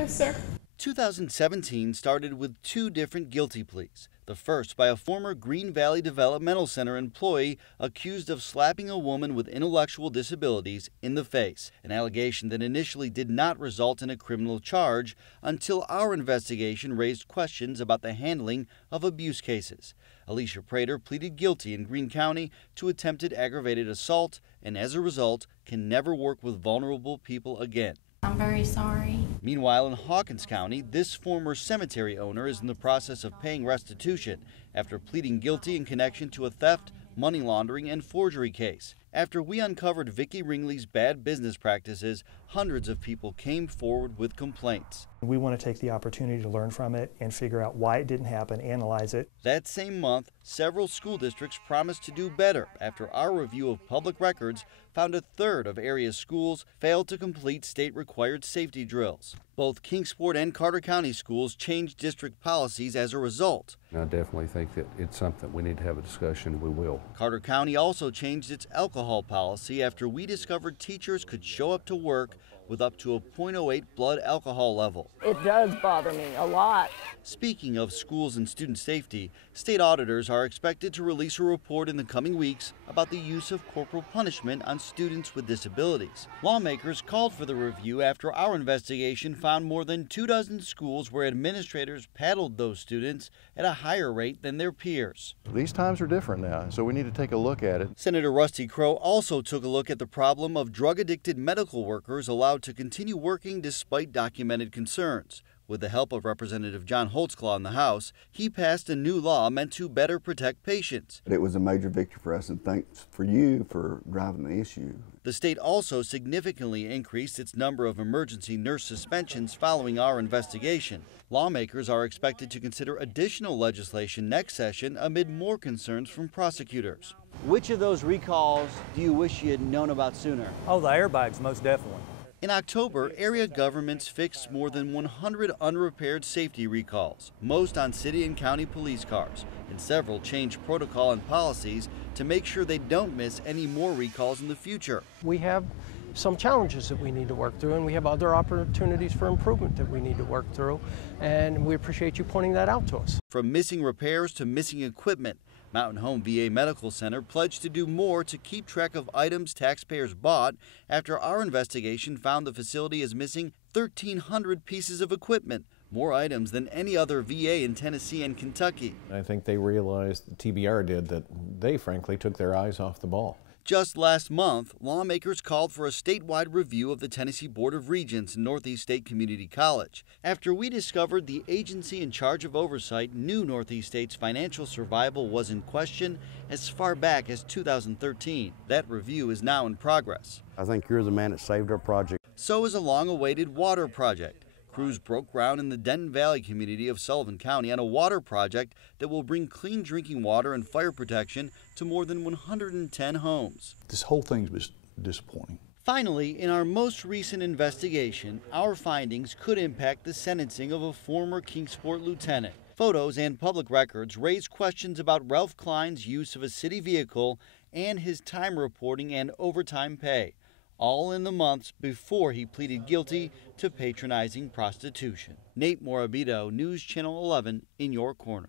Yes, sir. 2017 started with 2 different guilty pleas. The first by a former Green Valley Developmental Center employee accused of slapping a woman with intellectual disabilities in the face, an allegation that initially did not result in a criminal charge until our investigation raised questions about the handling of abuse cases. Alicia Prater pleaded guilty in Greene County to attempted aggravated assault and as a result can never work with vulnerable people again. I'm very sorry. Meanwhile, in Hawkins County, this former cemetery owner is in the process of paying restitution after pleading guilty in connection to a theft, money laundering, and forgery case. After we uncovered Vicki Ringley's bad business practices, hundreds of people came forward with complaints. We want to take the opportunity to learn from it and figure out why it didn't happen, analyze it. That same month, several school districts promised to do better after our review of public records found a third of area schools failed to complete state-required safety drills. Both Kingsport and Carter County schools changed district policies as a result. I definitely think that it's something we need to have a discussion, and we will. Carter County also changed its alcohol policy after we discovered teachers could show up to work with up to a .08 blood alcohol level. It does bother me a lot. Speaking of schools and student safety, state auditors are expected to release a report in the coming weeks about the use of corporal punishment on students with disabilities. Lawmakers called for the review after our investigation found more than 24 schools where administrators paddled those students at a higher rate than their peers. These times are different now, so we need to take a look at it. Senator Rusty Crowe also took a look at the problem of drug-addicted medical workers allowed to continue working despite documented concerns. With the help of Representative John Holtzclaw in the House, he passed a new law meant to better protect patients. It was a major victory for us, and thanks for you for driving the issue. The state also significantly increased its number of emergency nurse suspensions following our investigation. Lawmakers are expected to consider additional legislation next session amid more concerns from prosecutors. Which of those recalls do you wish you had known about sooner? Oh, the airbags, most definitely. In October, area governments fixed more than 100 unrepaired safety recalls, most on city and county police cars, and several changed protocol and policies to make sure they don't miss any more recalls in the future. We have some challenges that we need to work through, and we have other opportunities for improvement that we need to work through, and we appreciate you pointing that out to us. From missing repairs to missing equipment, Mountain Home VA Medical Center pledged to do more to keep track of items taxpayers bought after our investigation found the facility is missing 1,300 pieces of equipment, more items than any other VA in Tennessee and Kentucky. I think they realized, TBR did, that they frankly took their eyes off the ball. Just last month, lawmakers called for a statewide review of the Tennessee Board of Regents and Northeast State Community College after we discovered the agency in charge of oversight knew Northeast State's financial survival was in question as far back as 2013. That review is now in progress. I think you're the man that saved our project. So is a long-awaited water project. Crews broke ground in the Denton Valley community of Sullivan County on a water project that will bring clean drinking water and fire protection to more than 110 homes. This whole thing was disappointing. Finally, in our most recent investigation, our findings could impact the sentencing of a former Kingsport lieutenant. Photos and public records raise questions about Ralph Klein's use of a city vehicle and his time reporting and overtime pay, all in the months before he pleaded guilty to patronizing prostitution. Nate Morabito, News Channel 11, in your corner.